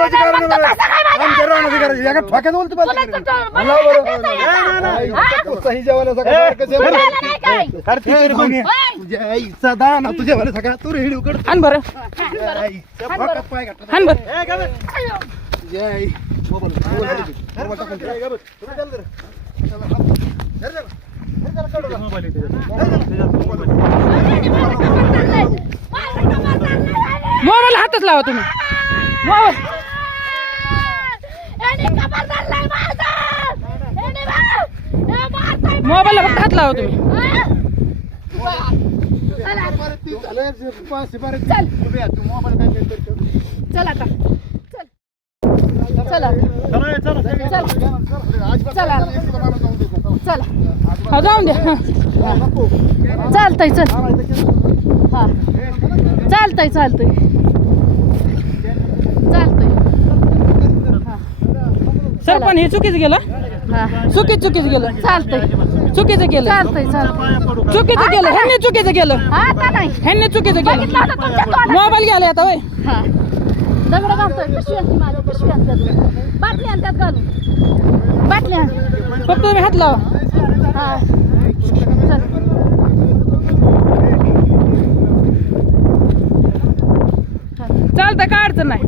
बोलायचं कारण आमच्या रानाची करायची एका ठोक्यात बोलतो सही जेवणाचा तुझ्या आईचा दाना तुझ्या वाला सगळा तू रेडिओ कर हान बरं पाय घातला हान बरं तुझ्या आई मोबाईल मोबाईल हातच लावा तुम्ही मोबाईल फक्त हात लावा तुम्ही चल आता चला चला चला हा जाऊन द्या चालतंय चल हा चालतंय चालतंय चालतंय सरपंच हे चुकीचं गेलं हा चुकीचं गेलं चालतंय चुकीचं केलं चालतंय चालतंय चुकीचं केलं ह्यांनी चुकीचं केलं आता नाही ह्यांनी चुकीचं केलं बघितलं आता तुमच्या तोंडात. मोबाईल घ्यायला आता होय हा दगड घालतोय पिशवी आणते माझ्या पिशवी आणतात बाटली आणतात घालून बाटली आण फक्त तुम्ही हात लावा हा चल चालतं काय अडचण नाही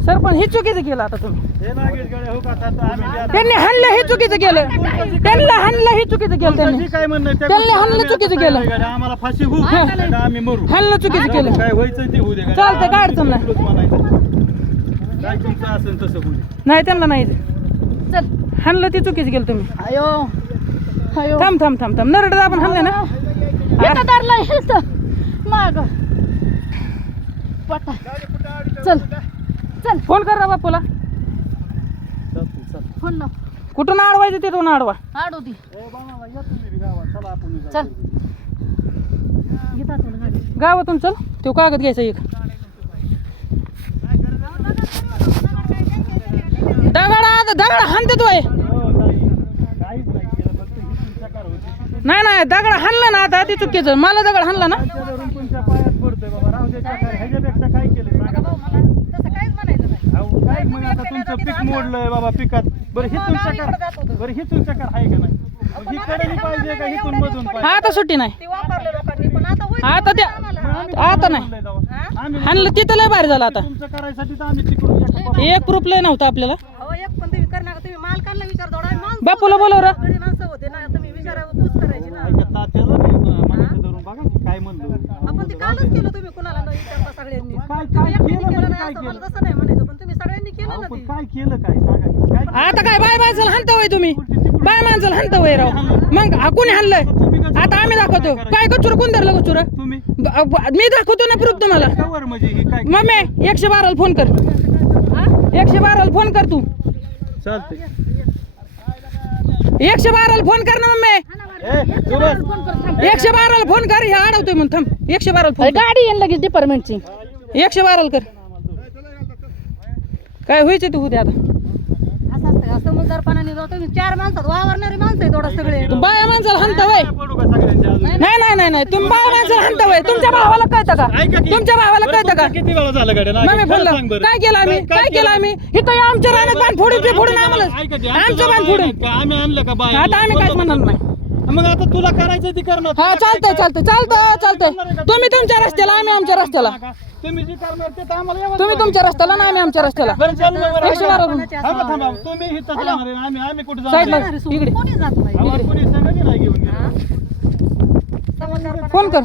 सरपंच हे चुकीचं केलं आता तुम्ही त्यांनी हाणलं हे चुकीचं केलं त्यांना हाणलं हे चुकीचं केलं त्यांनी त्यांनी हाणलं चुकीचं केलं आम्हाला फाशी होऊ आम्ही मरू हाणलं चुकीचं केलं काय व्हायचं ते होऊ दे चालतं काय अडचण नाही काय तुमचं असेल तसं होऊ दे नाही त्यांना नाही चल हाणलं ते चुकीचं केलं तुम्ही अयो अयो थांब थांब थांब थांब नरड आपण हाणलं ना इथं धरलंय इथं माग पटा चल चल फोन कर रा बापूला फोन ना कुठून अडवायचं तिथून अडवा आडू दी चल घेतात गाडी गावातून चल तो कागद घ्यायचा एक दगड हाणतात वय नाही नाही दगड हाणलं ना आता ते चुकीचं मला दगड हाणला ना तुमच्या पायात पडतोय बाबा राहू दे ह्याच्यापेक्षा काय केलं काय मग आता तुमचं पीक मोडलंय बाबा पिकात बरं हिथून चकार आहे का नाही हिकडे पाहिजे का हिथून मधून पाहिजे आता सुट्टी नाही आता त्या आता नाही हाणलं तिथं लय भारी झालं आता तुमचं करायसाठी तर आम्ही तिकडून एक प्रूफ लय नव्हतं आपल्याला एक पण तुम्ही करणार तुम्ही मालकांना विचार थोडा बापूला बोलव रा माणसं होते ना तुम्ही विचारावूच करायची ना तात्याला मनाचं धरून बघा की काय म्हणलं आपण ते कालच केलं तुम्ही कुणाला न विचारता सगळ्यांनी काय तुम्ही एकट्याने केलं केलं काय नाही असं केलं मला तसं नाही म्हणायचं पण तुम्ही सगळ्यांनी केलं ना पण ते काय केलं काय सांगा काय आता काय बाय माणसाला हाणता वय तुम्ही बाय माणसाला हाणता वय राव मग कोणी हाणलंय आता आम्ही दाखवतो काय कचुर कोण धरलं कचुर तुम्ही मी दाखवतो ना प्रूफ तुम्हाला कवर म्हणजे ही काय मम्मी 112 फोन कर 112 फोन कर तू चालतंय 112 फोन कर ना मम्मी 112 फोन कर हे अडवतोय म्हणून थांब 112 फोन गाडी येईन लगेच डिपार्टमेंटची 112 कर काय व्हायचं तू उद्या आता असं असतं समजदारपणाने जाऊ तुम्ही चार माणसात वावरणारी माणसं आहे थोडं सगळे तू बाया माणसाला हाणता वय पडू का सगळ्यांच्या अजून नाही तुम्ही बाया माणसाला हाणता वय तुमच्या भावाला कळतं का तुमच्या भावाला कळतं का किती वेळा झालं गाड्या मम्मी बोलला काय केलं आम्ही इथं आमच्या रानात बांध फोडून आम्हाला आमचं बांध फोडून आम्ही आणलं का बाय आता आम्ही काहीच म्हणणार नाही मग आता तुला करायचं ती करणार हा चालतंय तुम्ही तुमच्या रस्त्याला आम्ही आमच्या रस्त्याला तुम्ही जी करणार ते तर आम्हाला यावंच तुम्ही तुमच्या रस्त्याला ना आम्ही आमच्या रस्त्याला बरं, चालू ना बरं. 112 थांबा तुम्ही इथंच राहणार आहे. आम्ही कुठे साईडला जाणार इकडे कोणी जात नाही आम्हाला कोणी संघाने नाही घेऊन गेलं. फोन कर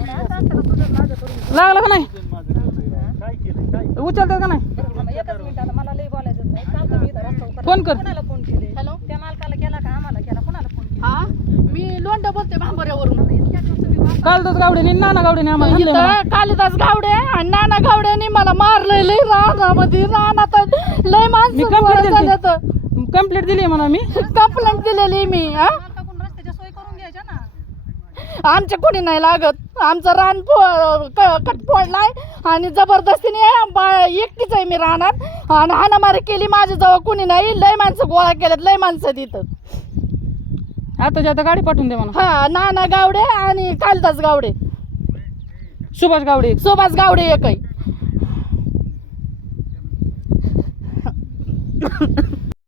लागला का नाही काय केलं काय उचलतात का नाही एकच मिनिट आता मला लई बोलायचं नाही काल तुम्ही इथं रस्ता उतरला. फोन कर कोणाला फोन केले हॅलो त्या मालकाला केला का आम्हाला केला कोणाला फोन केला हा मी लोंढा बोलते भांबऱ्यावरून इतक्या दिवस तुम्ही कालच गावडीने नाना गावडीने आम्हाला हाणलंय म्हणा. इथं कालिदास गावडे आणि नाना गावड्याने मला मारलंय लय रानामध्ये रानात लय माणसं कंप्लीट दिली म्हणा मी कंप्लेंट दिलेली मी हा मालकाकडून रस्त्याच्या सोय करून घ्यायच्या ना आमच्या कोणी नाही लागत आमचं रान कट फोडलाय आणि जबरदस्तीने एकटीच आहे मी रानात आणि हाणामारी केली माझ्या जवळ कोणी नाही लय माणसं गोळा केलेत लय माणसं तिथं आता गाडी पाठवून दे म्हणा हा नाना गावडे आणि कालिदास गावडे सुभाष गावडे सुभाष गावडे एक आहे